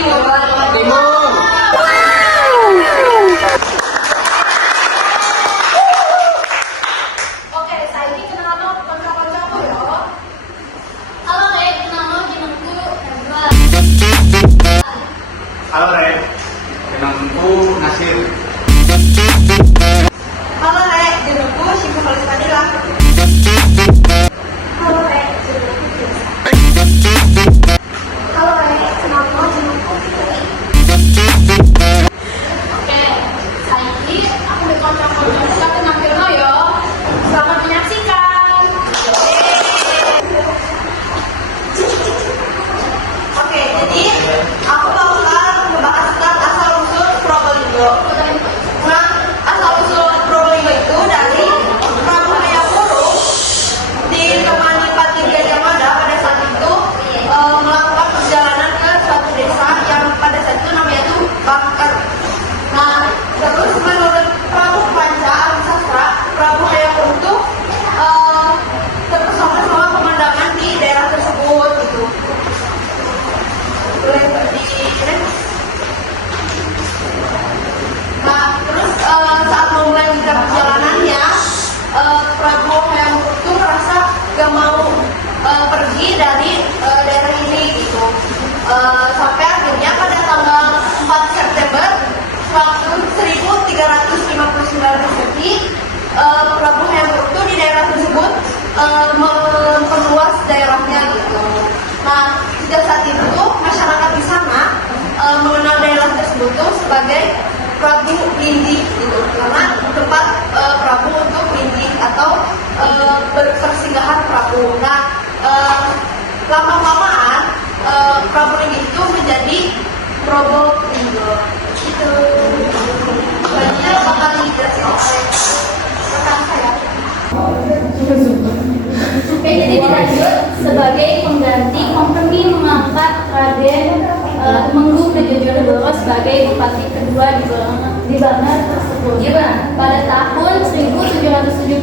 Timur. Oke, saya ini kenal lo konco-koncoku ya. Halo Rek, kenal lo jenengku Hendra. Halo Rek, kenalku Nasir. Halo Rek, jenengku Syifa Khalis Fadila. Halo Rek, jenengku Tiasa. Halo Rek, kenal lo jenengku Fitri. Oke, saya ini aku di konco-konco kita kenal lo ya. Selamat menyaksikan. Oke, jadi aku mau sekarang membahas tentang asal usul Probolinggo. Nah, asal usul Probolinggo itu dari Prabu Hayamuruk ditemani Patih Gajah Mada pada saat itu melakukan perjalanan ke suatu desa yang pada saat itu namanya itu Bangker. Nah, terus menurut Prabu Panca Sastra, Prabu Hayamuruk itu terpesona sama pemandangan di daerah tersebut gitu. Boleh Nah, terus saat mau melanjutkan perjalanannya, Prabu Hayamuruk itu merasa gak mau pergi dari daerah ini gitu. Sampai akhirnya pada tanggal 4 September tahun 1359 Masehi, Prabu Hayamuruk itu di daerah tersebut memperluas daerahnya gitu. Nah, sejak saat itu tuh masyarakat di sana mengenal daerah tersebut tuh sebagai Prabu Lindi gitu, karena tempat Prabu untuk lindi atau bersinggahan Prabu. Nah, lama-lamaan Prabu Lindi itu menjadi Probolinggo. Itu banyak bakal dijelasin oleh rekan saya. Oke, jadi dilanjut sebagai pengganti Kompeni mengangkat Raden Temenggung Brojonegoro sebagai bupati kedua di Bangar tersebut. Pada tahun 1770,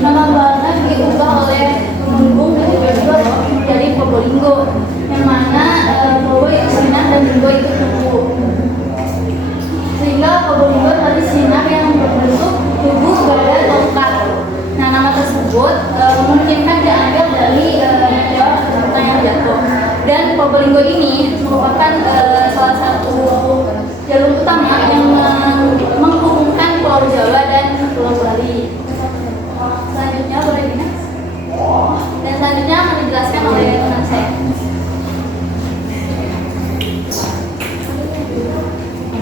nama Bangar diubah oleh Temenggung Brojonegoro dari Probolinggo, yang mana Probo itu Sinar dan Linggo itu Tugu. Sehingga Probolinggo tadi Sinar yang berbentuk tubuh badan tongkat. Nah, nama tersebut memungkinkan diambil dari meteor Jepang yang jatuh. Dan Probolinggo ini merupakan salah satu jalur utama yang menghubungkan Pulau Jawa dan Pulau Bali. Selanjutnya boleh dinas. Dan selanjutnya akan dijelaskan oleh teman saya.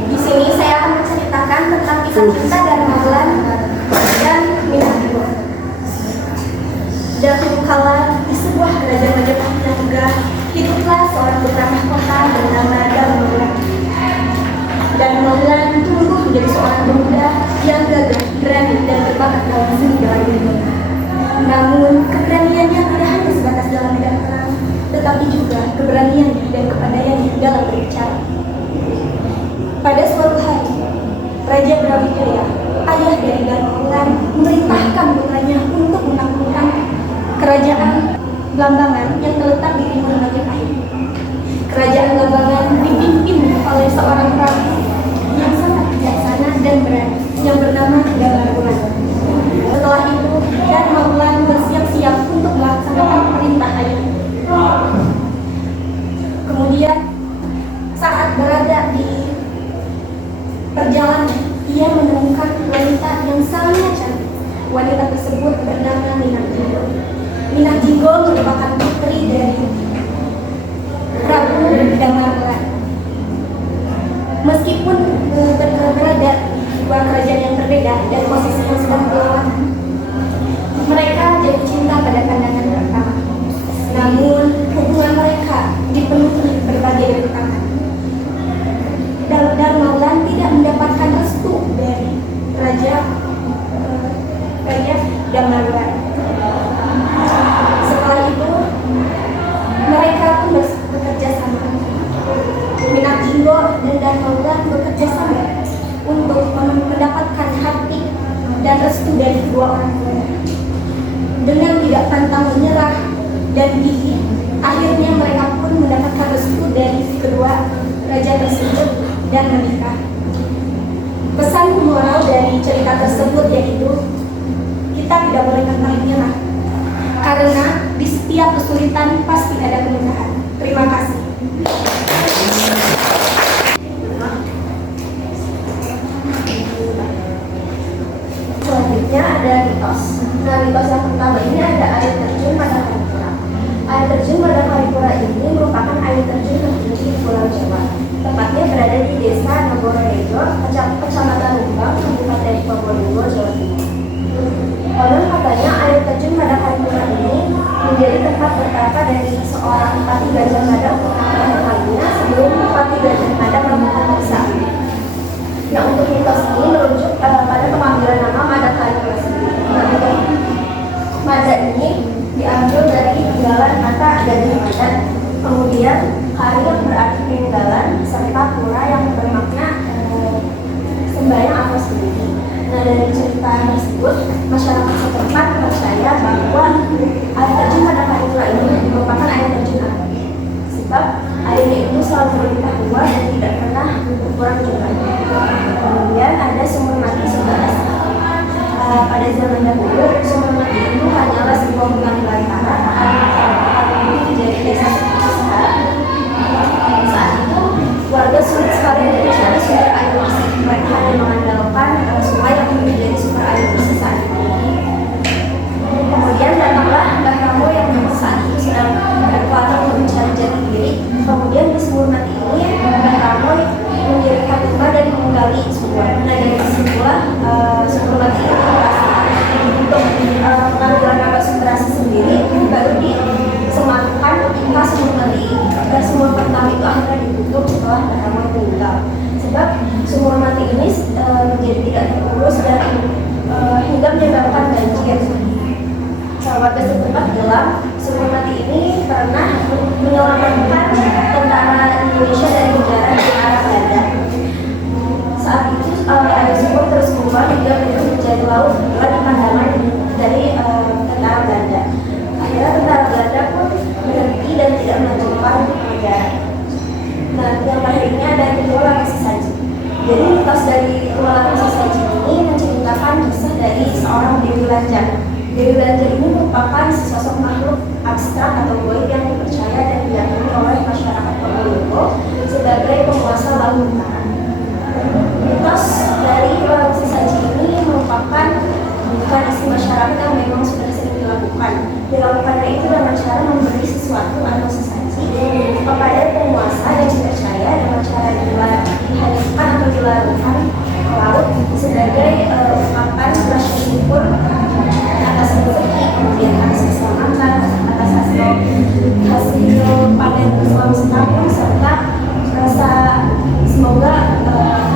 Di sini saya akan menceritakan tentang kisah cinta dari Magelan dan Minahjigo. Dahulu kala di sebuah kerajaan Majapahit yang megah, hiduplah seorang putra mahkota bernama Danulan. Danulan tumbuh menjadi seorang pemuda yang gagah, berani dan berbakat dalam seni bela diri. Namun keberaniannya tidak hanya sebatas dalam medan perang, tetapi juga keberanian dan kepandaiannya dalam berbicara. Pada suatu hari, Raja Brawijaya, ayah dari Danulan, memerintahkan putranya untuk menaklukkan kerajaan Blambangan yang terletak di timur Majapahit. Kerajaan Blambangan dipimpin oleh seorang prabu yang sangat bijaksana dan berani yang bernama Danulan. Setelah itu, Danulan bersiap-siap untuk melaksanakan perintah ayahnya. Kemudian, saat berada di perjalanan, ia menemukan wanita yang sangat cantik. Wanita tersebut bernama Minahjigo. Minahjigo merupakan putri dari Prabu Damarlan. Meskipun berada di dua kerajaan yang berbeda dan posisi yang sedang berlawanan, mereka jatuh cinta pada pandangan pertama. Namun hubungan mereka dipenuhi berbagai rintangan. Damarlan tidak mendapatkan restu dari Raja Damarlan. Setelah itu, mereka pun bekerja sama. Minahjigo dan Damarlan bekerja sama untuk mendapatkan dari cerita tersebut yaitu kita tidak boleh pernah menyerah. Karena di setiap kesulitan pasti ada kemudahan. Terima kasih. Selanjutnya ada mitos. Nah, mitos yang pertama ini ada air terjun pada Paripura. Air terjun pada Paripura ini merupakan air terjun tertinggi di Pulau Jawa. Tepatnya berada di Desa Nagororejo, Kecamatan Lumbang, Kabupaten Probolinggo, Jawa Timur. Konon katanya air terjun pada Paripura ini menjadi tempat bertapa dari seorang Pati Gajah Mada untuk pertama kalinya sebelum Pati Gajah Mada melakukan perusahaan. Nah, untuk mitos ini merujuk pada pengambilan nama Mada Paripura sendiri. Nah, untuk Mada ini diambil dari peninggalan kata Gajah Mada, kemudian Kari yang berarti peninggalan, serta Pura yang bermakna sembahyang atau sendiri. Nah, dari cerita tersebut, masyarakat setempat percaya bahwa air terjun pada Paripura ini merupakan air terjun alami, sebab airnya itu selalu berlimpah dan tidak pernah berkurang jumlahnya. Kemudian ada sumur mati sebelah pada zaman dahulu, sumur mati itu hanyalah sebuah bunga belantara akan menjadi desa seperti sekarang. Saat itu warga sulit sekali mencari sumber air bersih. Mereka hanya mengandalkan sungai yang menjadi sumber air bersih saat itu. Kemudian datanglah Mbah Ramo yang saat itu sedang berkelana untuk mencari jati diri. Kemudian di sumur mati ini Mbah Ramo mendirikan rumah dan menggali sumur. Nah, dari situlah sumur mati ini berasal. Untuk pengambilan nama Sunterasi sendiri baru disematkan ketika sumur mati ini. Dan sumur pertama itu akhirnya ditutup setelah Mbah Ramo meninggal. Sebab sumur mati ini menjadi tidak terurus dan hingga menyebabkan banjir. Warga setempat bilang sumur mati ini pernah menyelamatkan tentara Indonesia dari penjara di arah Belanda. Saat itu air sumur terus keluar hingga menjadi laut di pandangan dari tentara Belanda. Akhirnya tentara Belanda pun berhenti dan tidak melanjutkan penjara. Nah, yang terakhir ini ada Dua Lapis Sesaji. Jadi mitos dari Dua Lapis Sesaji ini menceritakan kisah dari seorang Dewi Lanjar. Dewi Lanjar ini merupakan sesosok makhluk abstrak atau goib yang dipercaya dan diyakini oleh masyarakat Probolinggo sebagai penguasa Laut Utara. Mitos dari Dua Lapis Sesaji ini merupakan tradisi masyarakat yang memang sudah sering dilakukan. Dilakukannya itu dengan cara memberi sesuatu atau sesaji kepada penguasa yang dipercaya dengan cara dihanyutkan atau dilarutkan ke laut sebagai ungkapan rasa syukur atas rezeki, kemudian atas keselamatan, atas hasil panen selama setahun, serta rasa semoga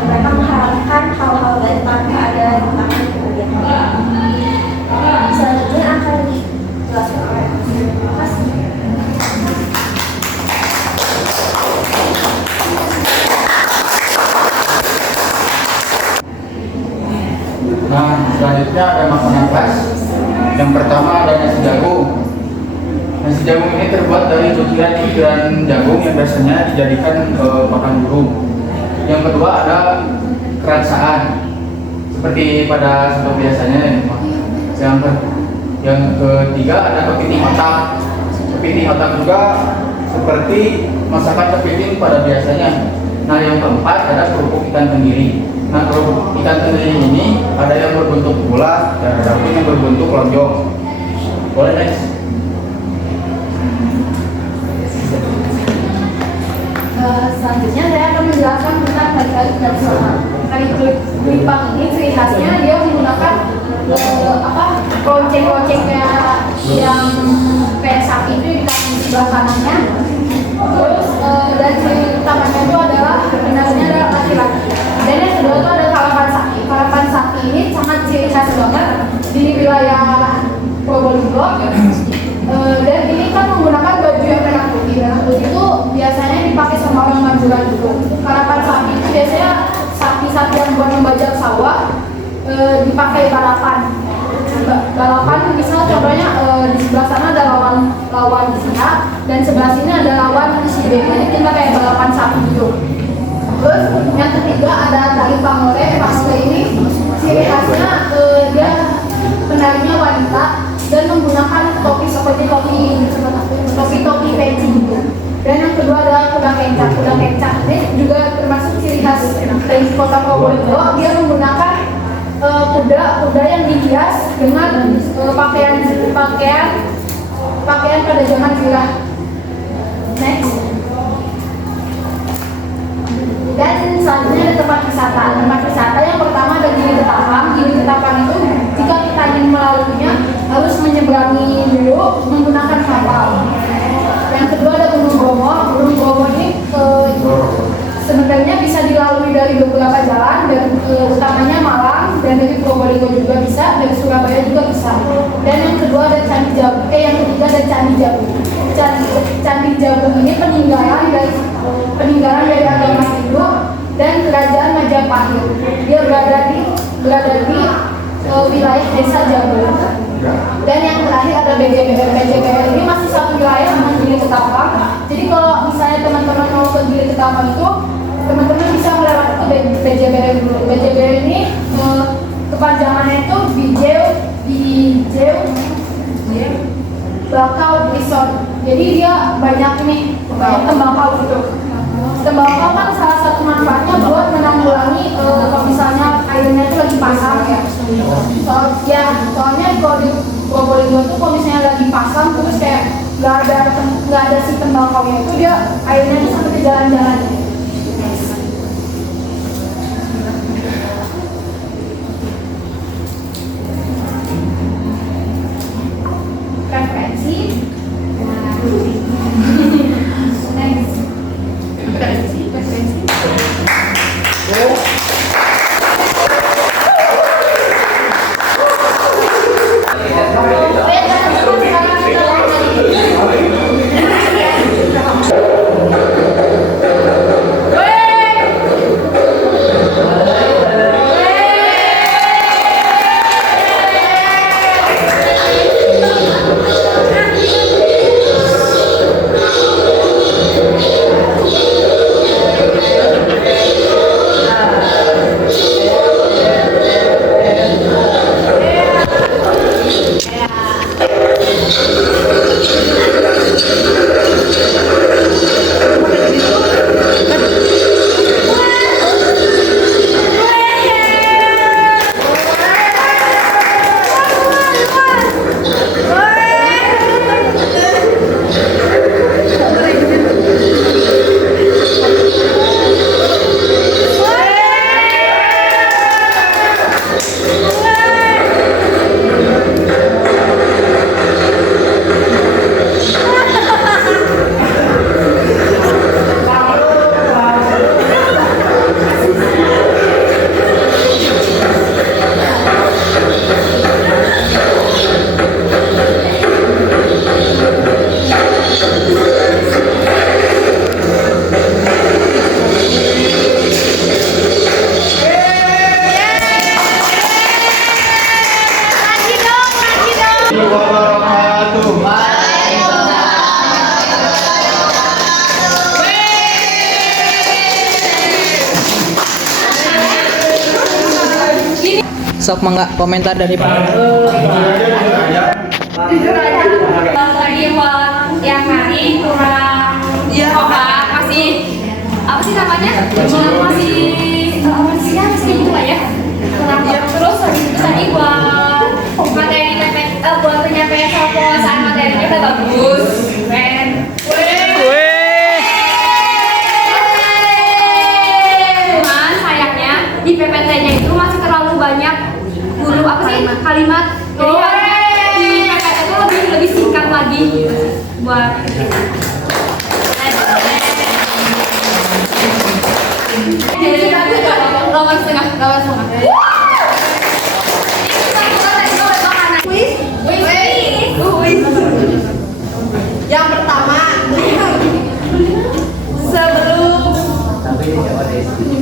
mereka mengharapkan hal-hal baik tanpa ada tantangan kemudian hari. Selanjutnya akan dijelaskan oleh Terima kasih. Nah, selanjutnya ada makanan khas. Yang pertama ada nasi jagung. Nasi jagung ini terbuat dari butiran jagung yang biasanya dijadikan makan burung. Yang kedua ada keransaan, seperti pada soto biasanya. Yang ketiga ada kepiting otak. Kepiting otak juga seperti masakan kepiting pada biasanya. Nah, yang keempat ada kerupuk ikan tenggiri. Nah, kerupuk ikan tenggiri ini ada yang berbentuk bulat dan ada pun yang berbentuk lonjong. Boleh, next. Selanjutnya saya akan menjelaskan tentang kali-kali tradisional. Kali Kelipang ini ciri khasnya dia menggunakan lonceng-lonceng yang kayak sapi itu di sebelah kanannya. Terus dan ciri utamanya itu adalah penasinya adalah laki-laki. Dan yang kedua itu ada kalapan sapi. Kalapan sapi ini sangat ciri khas banget di wilayah Probolinggo. Dan ini kan menggunakan baju yang merah putih. Merah putih itu biasanya dipakai sama orang Madura gitu. Karapan sapi itu biasanya sapi-sapi yang buat membajak sawah dipakai balapan. Balapan misal contohnya di sebelah sana ada lawan singa dan sebelah sini ada lawan si bebek. Jadi kita kayak balapan sapi gitu. Terus yang ketiga ada tali pangole. Pangole ini ciri khas Probolinggo, dia menggunakan kuda yang dihias dengan pakaian pada zaman vilah. Next. Dan selanjutnya ada tempat wisata. Tempat wisata yang pertama ada Gili Ketapang. Gili Ketapang itu jika kita ingin melaluinya harus menyeberangi dulu menggunakan kapal. Yang kedua ada Gunung Bromo. Gunung Bromo ini sebenarnya bisa dilalui dari beberapa jalan, dan utamanya Malang, dan dari Probolinggo juga bisa, dari Surabaya juga bisa. Dan yang kedua ada Candi Jabung. Yang ketiga ada Candi Jabung. Candi Jabung ini peninggalan dari agama Hindu dan kerajaan Majapahit. Dia berada di wilayah desa Jabung. Dan yang terakhir ada BJBR. BJBR ini masih satu wilayah dengan Gili Ketapang. Jadi kalau misalnya teman-teman mau ke Gili Ketapang itu, teman-teman bisa melewati ke BJBR dulu. BJBR ini kepanjangannya itu Bijeu Bakau Resort. Jadi dia banyak tembakau gitu. Tembakau kan salah satu manfaatnya buat menanggulangi kalau misalnya airnya itu lagi pasang ya. Soalnya kalau di Probolinggo itu kalau misalnya lagi pasang terus kayak nggak ada si tembakaunya itu, dia airnya itu sampai ke jalan-jalan. Referensi. Next. Referensi. Sok mangga komentar dari Pak. Tadi yang hari kurang apa sih namanya? Masih gitu lah ya. Terus habis itu tadi buat materi buat penyampaian soal penguasaan materinya udah bagus. Keren. Cuman sayangnya di PPT-nya itu masih terlalu banyak kalimat. Jadi di PPT itu lebih singkat lagi buat lawan setengah. Yang pertama, sebelum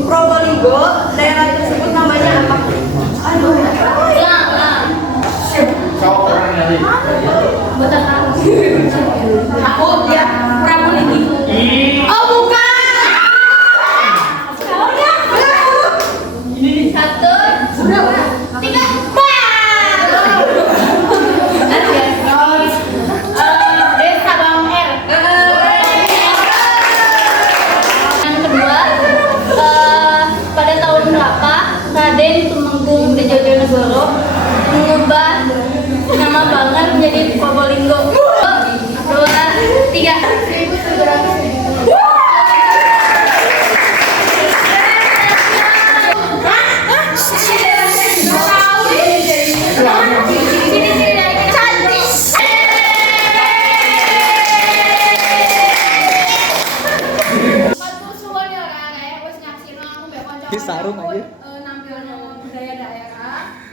Probolinggo, daerah tersebut namanya apa? Aku dia Pramuning. Oh bukan. Satu, tiga, Desa Bangher. Yang kedua, pada tahun berapa Diponegoro mengubah nama Bangar menjadi Probolinggo. 2, 3. Di sarung aja. Nampilnya budaya daerah.